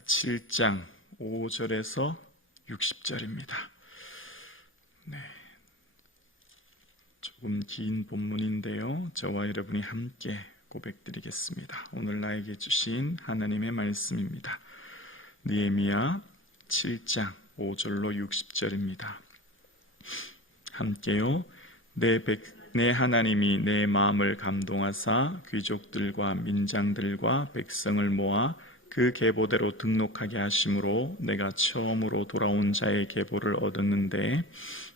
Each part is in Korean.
7장 5절에서 60절입니다. 조금 긴 본문인데요. 저와 여러분이 함께 고백드리겠습니다. 오늘 나에게 주신 하나님의 말씀입니다. 느헤미야 7장 5절로 60절입니다. 함께요. 내 하나님이 내 마음을 감동하사 귀족들과 민장들과 백성을 모아 그 계보대로 등록하게 하심으로 내가 처음으로 돌아온 자의 계보를 얻었는데,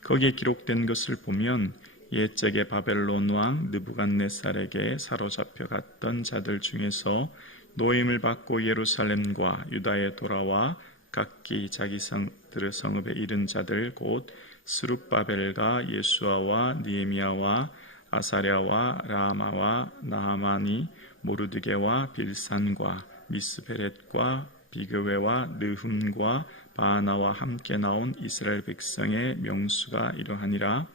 거기에 기록된 것을 보면 옛적에 바벨론 왕 느부갓네살에게 사로잡혀 갔던 자들 중에서 노임을 받고 예루살렘과 유다에 돌아와 각기 자기 성들의 성읍에 이른 자들, 곧 스룹바벨과 예수아와 느헤미야와 아사랴와 라마와 나하만이 모르드게와 빌산과 미스베렛과 비그웨와 느훔과 바하나와 함께 나온 이스라엘 백성의 명수가 이러하니라.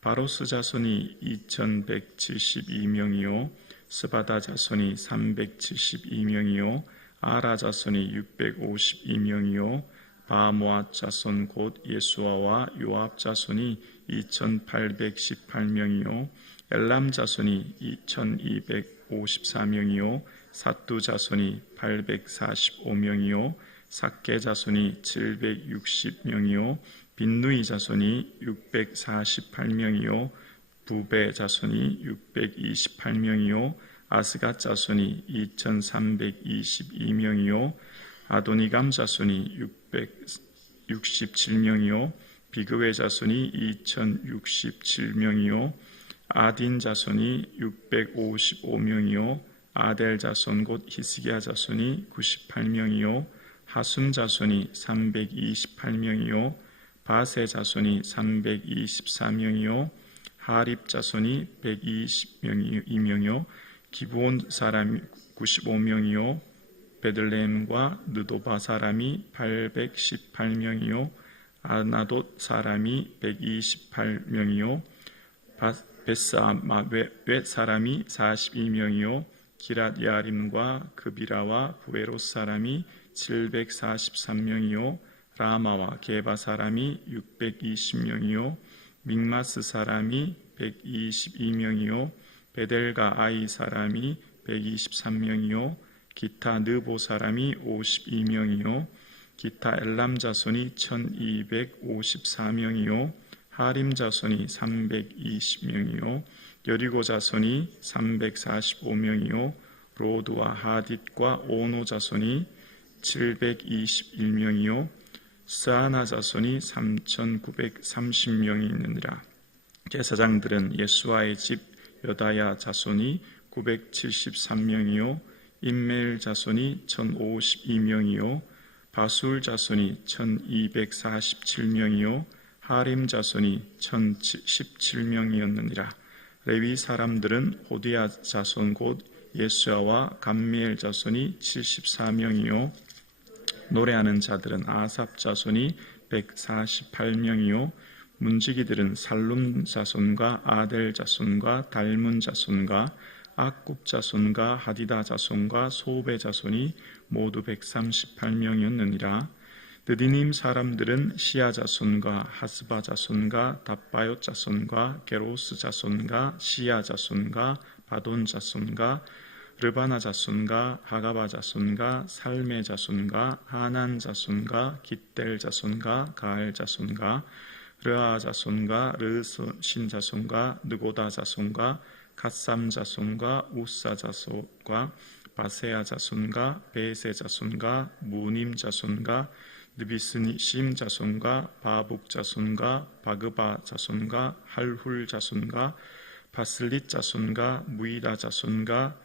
바로스 자손이 2172명이요 스바다 자손이 372명이요 아라 자손이 652명이요 바모아 자손 곧 예수아와 요압 자손이 2818명이요 엘람 자손이 2254명이요 사뚜 자손이 845명이요 삭게 자손이 760명이요 빈누이 자손이 648명이요 부베 자손이 628명이요 아스갓 자손이 2322명이요 아도니감 자손이 667명이요 비그웨 자손이 2067명이요 아딘 자손이 655명이요 아델 자손 곧 히스기야 자손이 98명이요 하숨 자손이 328명이요 바세 자손이 324명이요 하립 자손이 120명이요 기브온 사람이 95명이요 베들레헴과 느도바 사람이 818명이요 아나돗 사람이 128명이요 베스아마웻 사람이 42명이요 기랏 야림과 그비라와 부에롯 사람이 743명이요 라마와 게바 사람이 620명이요 믹마스 사람이 122명이요 베델과 아이 사람이 123명이요 기타 느보 사람이 52명이요 기타 엘람 자손이 1254명이요 하림 자손이 320명이요 여리고 자손이 345명이요 로드와 하딧과 오노 자손이 721명이요 스아나 자손이 3930명이 있느니라. 제사장들은 예수아의 집 여다야 자손이 973명이요 임메일 자손이 1052명이요 바술 자손이 1247명이요 하림 자손이 1017명이었느니라. 레위 사람들은 호디야 자손 곧 예수아와 감미엘 자손이 74명이요 노래하는 자들은 아삽 자손이 148명이요 문지기들은 살룸 자손과 아델 자손과 달문 자손과 악굽 자손과 하디다 자손과 소베 자손이 모두 138명이었느니라. 느디님 사람들은 시아 자손과 하스바 자손과 답바옅 자손과 게로스 자손과 시아 자손과 바돈 자손과 르바나 자손과 하가바 자손과 살메 자손과 하난 자손과 깃델 자손과 가엘 자손과 르아 자손과 르신 자손과 느고다 자손과 갓삼 자손과 우사 자손과 바세아 자손과 베세 자손과 무님 자손과 느비스심 자손과 바북 자손과 바그바 자손과 할훌 자손과 바슬릿 자손과 무이다 자손과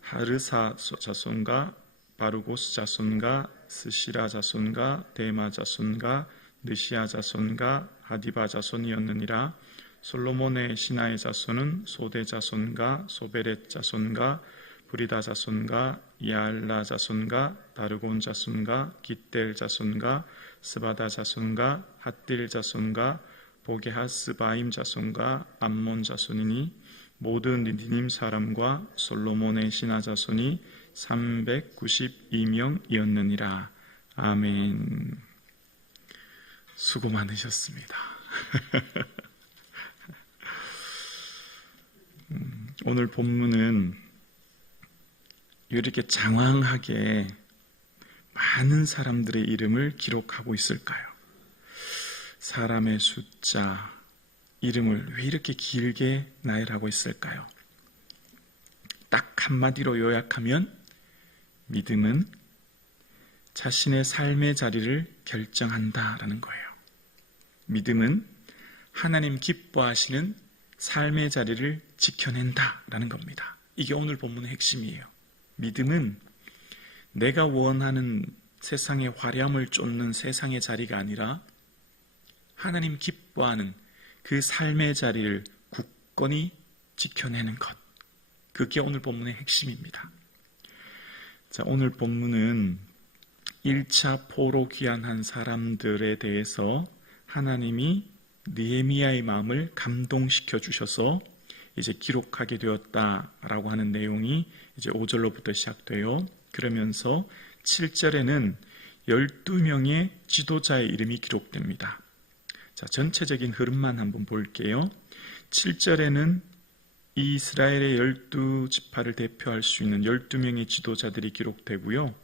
하르사 자손과 바르고스 자손과 스시라 자손과 데마 자손과 느시아 자손과 하디바 자손이었느니라. 솔로몬의 신하의 자손은 소대 자손과 소베렛 자손과 브리다 자손과 야알라 자손과 다르곤 자손과 깃델 자손과 스바다 자손과 핫딜 자손과 보게하스바임 자손과 암몬 자손이니 모든 느디님 사람과 솔로몬의 신하 자손이 392명이었느니라. 아멘. 수고 많으셨습니다. 오늘 본문은 이렇게 장황하게 많은 사람들의 이름을 기록하고 있을까요? 사람의 숫자, 이름을 왜 이렇게 길게 나열하고 있을까요? 딱 한마디로 요약하면 믿음은 자신의 삶의 자리를 결정한다라는 거예요. 믿음은 하나님 기뻐하시는 삶의 자리를 지켜낸다라는 겁니다. 이게 오늘 본문의 핵심이에요. 믿음은 내가 원하는 세상의 화려함을 쫓는 세상의 자리가 아니라 하나님 기뻐하는 그 삶의 자리를 굳건히 지켜내는 것. 그게 오늘 본문의 핵심입니다. 자, 오늘 본문은 1차 포로 귀환한 사람들에 대해서 하나님이 느헤미야의 마음을 감동시켜 주셔서 이제 기록하게 되었다라고 하는 내용이 이제 5절로부터 시작돼요. 그러면서 7절에는 12명의 지도자의 이름이 기록됩니다. 자, 전체적인 흐름만 한번 볼게요. 7절에는 이스라엘의 12지파를 대표할 수 있는 12명의 지도자들이 기록되고요.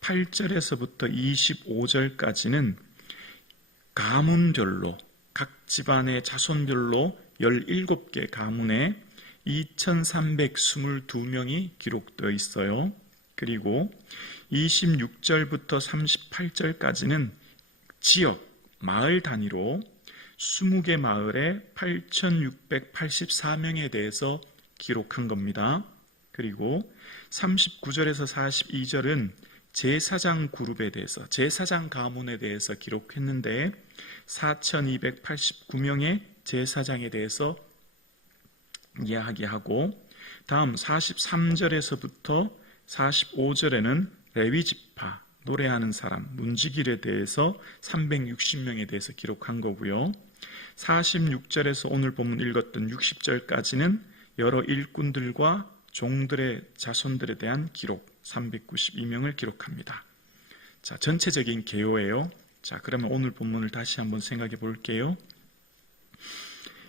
8절에서부터 25절까지는 가문별로 각 집안의 자손별로 17개 가문에 2322명이 기록되어 있어요. 그리고 26절부터 38절까지는 지역, 마을 단위로 20개 마을에 8684명에 대해서 기록한 겁니다. 그리고 39절에서 42절은 제사장 그룹에 대해서, 제사장 가문에 대해서 기록했는데 4289명의 제사장에 대해서 이야기하고, 다음 43절에서부터 45절에는 레위지파, 노래하는 사람, 문지길에 대해서 360명에 대해서 기록한 거고요. 46절에서 오늘 본문 읽었던 60절까지는 여러 일꾼들과 종들의 자손들에 대한 기록 392명을 기록합니다. 자, 전체적인 개요예요. 자, 그러면 오늘 본문을 다시 한번 생각해 볼게요.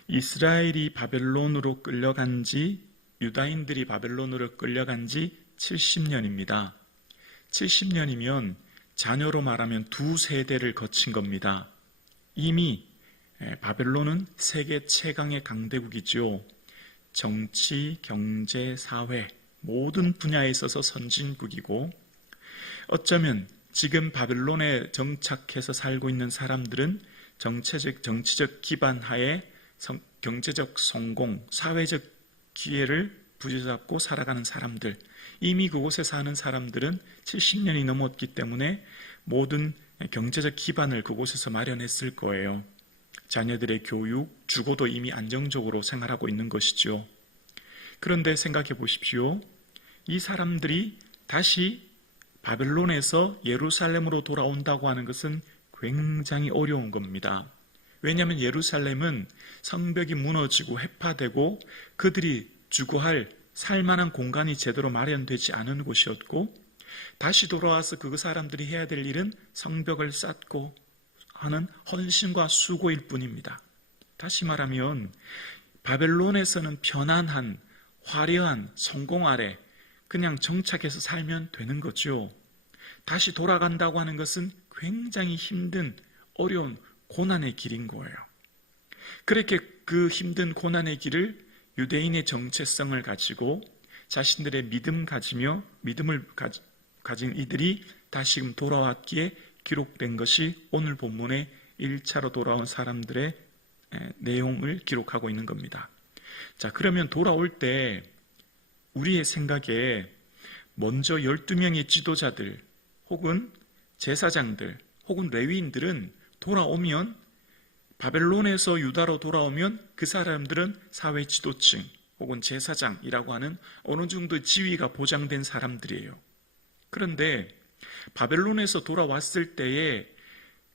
이스라엘이 바벨론으로 끌려간 지, 유다인들이 바벨론으로 끌려간 지 70년입니다. 70년이면 자녀로 말하면 두 세대를 거친 겁니다. 이미 바벨론은 세계 최강의 강대국이죠. 정치, 경제, 사회 모든 분야에 있어서 선진국이고, 어쩌면 지금 바벨론에 정착해서 살고 있는 사람들은 정치적 기반 하에 경제적 성공, 사회적 기회를 부여잡고 살아가는 사람들, 이미 그곳에 사는 사람들은 70년이 넘었기 때문에 모든 경제적 기반을 그곳에서 마련했을 거예요. 자녀들의 교육, 주거도 이미 안정적으로 생활하고 있는 것이죠. 그런데 생각해 보십시오. 이 사람들이 다시 바벨론에서 예루살렘으로 돌아온다고 하는 것은 굉장히 어려운 겁니다. 왜냐하면 예루살렘은 성벽이 무너지고 해파되고 그들이 주거할 살만한 공간이 제대로 마련되지 않은 곳이었고, 다시 돌아와서 그 사람들이 해야 될 일은 성벽을 쌓고 하는 헌신과 수고일 뿐입니다. 다시 말하면 바벨론에서는 편안한 화려한 성공 아래 그냥 정착해서 살면 되는 거죠. 다시 돌아간다고 하는 것은 굉장히 힘든 어려운 고난의 길인 거예요. 그렇게 그 힘든 고난의 길을 유대인의 정체성을 가지고 자신들의 믿음을 가진 이들이 다시금 돌아왔기에 기록된 것이 오늘 본문의 1차로 돌아온 사람들의 내용을 기록하고 있는 겁니다. 자, 그러면 돌아올 때 우리의 생각에 먼저 12명의 지도자들 혹은 제사장들 혹은 레위인들은 돌아오면, 바벨론에서 유다로 돌아오면 그 사람들은 사회 지도층 혹은 제사장이라고 하는 어느 정도 지위가 보장된 사람들이에요. 그런데 바벨론에서 돌아왔을 때에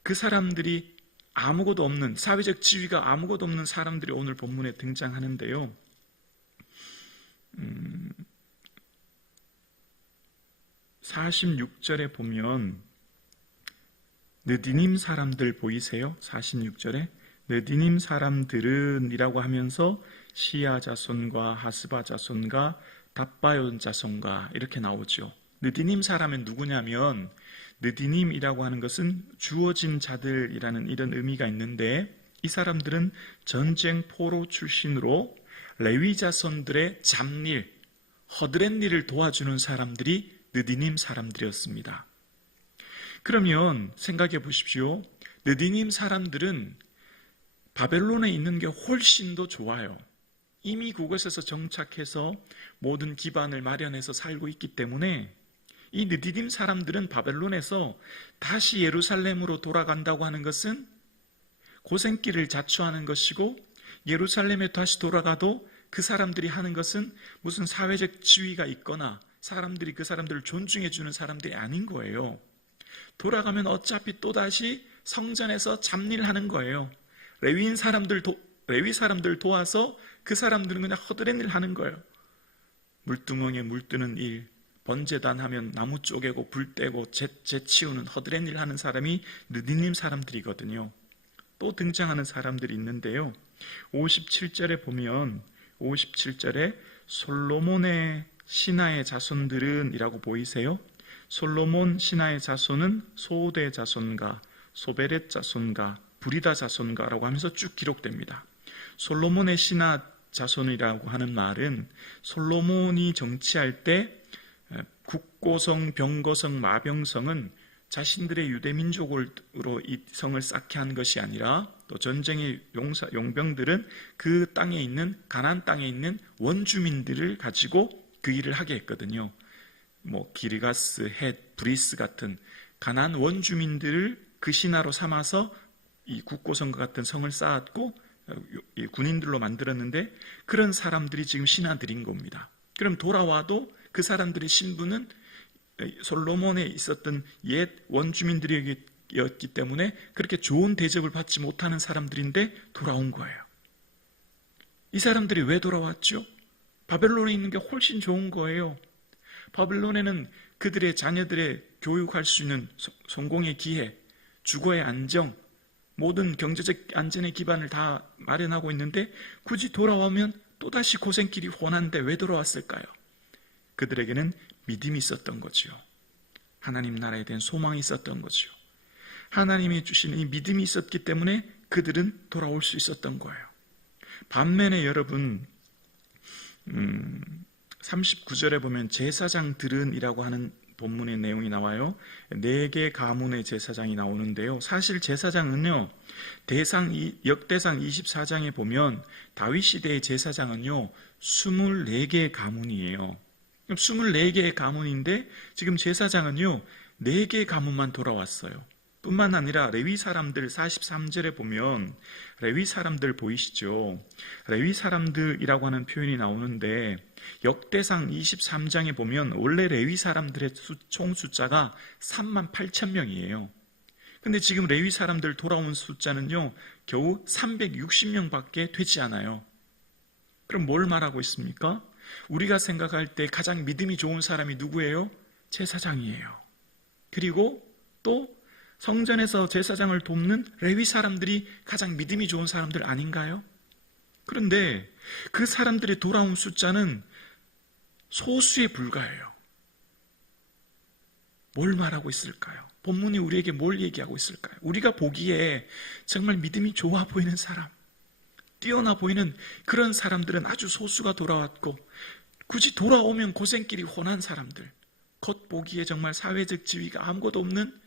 그 사람들이 아무것도 없는, 사회적 지위가 아무것도 없는 사람들이 오늘 본문에 등장하는데요. 46절에 보면 느디님 사람들 보이세요? 46절에 느디님 사람들은 이라고 하면서 시야 자손과 하스바 자손과 답바온 자손과 이렇게 나오죠. 느디님 사람은 누구냐면 느디님이라고 하는 것은 주어진 자들이라는 이런 의미가 있는데, 이 사람들은 전쟁 포로 출신으로 레위 자손들의 잡일, 허드렛 일을 도와주는 사람들이 느디님 사람들이었습니다. 그러면 생각해 보십시오. 느디님 사람들은 바벨론에 있는 게 훨씬 더 좋아요. 이미 그곳에서 정착해서 모든 기반을 마련해서 살고 있기 때문에 이 느디님 사람들은 바벨론에서 다시 예루살렘으로 돌아간다고 하는 것은 고생길을 자초하는 것이고, 예루살렘에 다시 돌아가도 그 사람들이 하는 것은 무슨 사회적 지위가 있거나 사람들이 그 사람들을 존중해 주는 사람들이 아닌 거예요. 돌아가면 어차피 또다시 성전에서 잡일하는 거예요. 레위 사람들 도와서 그 사람들은 그냥 허드렛 일 하는 거예요. 물두멍에 물 뜨는 일, 번제단 하면 나무 쪼개고 불 떼고 재 치우는 허드렛 일 하는 사람이 느디님 사람들이거든요. 또 등장하는 사람들이 있는데요. 57절에 보면 57절에 솔로몬의 신하의 자손들은 이라고 보이세요? 솔로몬 신하의 자손은 소대 자손과 소베렛 자손과 브리다 자손가라고 하면서 쭉 기록됩니다. 솔로몬의 신하 자손이라고 하는 말은 솔로몬이 정치할 때 국고성, 병거성, 마병성은 자신들의 유대민족으로 이 성을 쌓게 한 것이 아니라, 또 전쟁의 용병들은 그 땅에 있는, 가나안 땅에 있는 원주민들을 가지고 그 일을 하게 했거든요. 기르가스, 헷, 브리스 같은 가나안 원주민들을 그 신하로 삼아서 이 국고성과 같은 성을 쌓았고 군인들로 만들었는데, 그런 사람들이 지금 신하들인 겁니다. 그럼 돌아와도 그 사람들의 신분은 솔로몬에 있었던 옛 원주민들이었기 때문에 그렇게 좋은 대접을 받지 못하는 사람들인데 돌아온 거예요. 이 사람들이 왜 돌아왔죠? 바벨론에 있는 게 훨씬 좋은 거예요. 바벨론에는 그들의 자녀들의 교육할 수 있는 성공의 기회, 주거의 안정, 모든 경제적 안전의 기반을 다 마련하고 있는데 굳이 돌아오면 또다시 고생길이 훤한데 왜 돌아왔을까요? 그들에게는 믿음이 있었던 거죠. 하나님 나라에 대한 소망이 있었던 거죠. 하나님이 주시는 이 믿음이 있었기 때문에 그들은 돌아올 수 있었던 거예요. 반면에 여러분 39절에 보면 제사장들은 이라고 하는 본문의 내용이 나와요. 4개 가문의 제사장이 나오는데요. 사실 제사장은요, 역대상 24장에 보면 다윗 시대의 제사장은요 24개의 가문이에요. 24개의 가문인데 지금 제사장은요 4개의 가문만 돌아왔어요. 뿐만 아니라 레위 사람들 43절에 보면 레위 사람들 보이시죠? 레위 사람들이라고 하는 표현이 나오는데 역대상 23장에 보면 원래 레위 사람들의 총 숫자가 38,000명이에요. 근데 지금 레위 사람들 돌아온 숫자는요 겨우 360명밖에 되지 않아요. 그럼 뭘 말하고 있습니까? 우리가 생각할 때 가장 믿음이 좋은 사람이 누구예요? 제사장이에요. 그리고 또 성전에서 제사장을 돕는 레위 사람들이 가장 믿음이 좋은 사람들 아닌가요? 그런데 그 사람들이 돌아온 숫자는 소수에 불과해요. 뭘 말하고 있을까요? 본문이 우리에게 뭘 얘기하고 있을까요? 우리가 보기에 정말 믿음이 좋아 보이는 사람, 뛰어나 보이는 그런 사람들은 아주 소수가 돌아왔고, 굳이 돌아오면 고생길이 훤한 사람들, 겉보기에 정말 사회적 지위가 아무것도 없는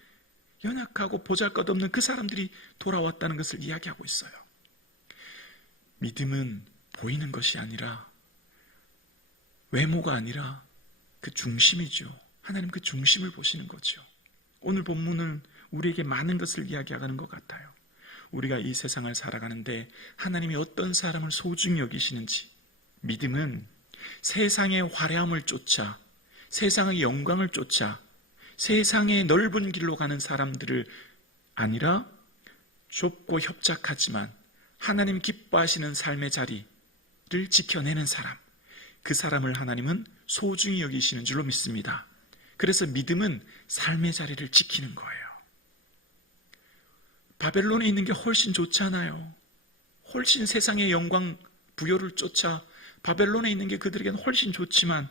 연약하고 보잘것없는 그 사람들이 돌아왔다는 것을 이야기하고 있어요. 믿음은 보이는 것이 아니라, 외모가 아니라 그 중심이죠. 하나님 그 중심을 보시는 거죠. 오늘 본문은 우리에게 많은 것을 이야기하는 것 같아요. 우리가 이 세상을 살아가는데 하나님이 어떤 사람을 소중히 여기시는지, 믿음은 세상의 화려함을 쫓아, 세상의 영광을 쫓아 세상의 넓은 길로 가는 사람들을 아니라 좁고 협착하지만 하나님 기뻐하시는 삶의 자리를 지켜내는 사람, 그 사람을 하나님은 소중히 여기시는 줄로 믿습니다. 그래서 믿음은 삶의 자리를 지키는 거예요. 바벨론에 있는 게 훨씬 좋잖아요. 훨씬 세상의 영광 부요를 쫓아 바벨론에 있는 게 그들에게는 훨씬 좋지만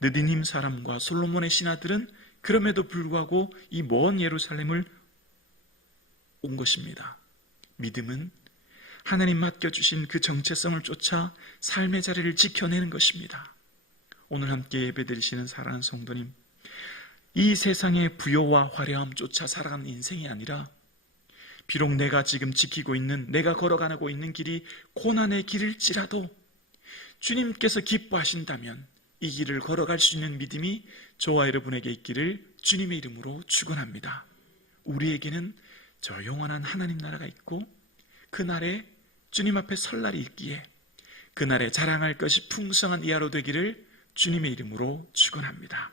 느디님 사람과 솔로몬의 신하들은 그럼에도 불구하고 이 먼 예루살렘을 온 것입니다. 믿음은 하나님 맡겨주신 그 정체성을 쫓아 삶의 자리를 지켜내는 것입니다. 오늘 함께 예배드리시는 사랑하는 성도님, 이 세상의 부요와 화려함 쫓아 살아가는 인생이 아니라 비록 내가 지금 지키고 있는, 내가 걸어가고 있는 길이 고난의 길일지라도 주님께서 기뻐하신다면 이 길을 걸어갈 수 있는 믿음이 저와 여러분에게 있기를 주님의 이름으로 축원합니다. 우리에게는 저 영원한 하나님 나라가 있고 그날에 주님 앞에 설 날이 있기에 그날에 자랑할 것이 풍성한 이하로 되기를 주님의 이름으로 축원합니다.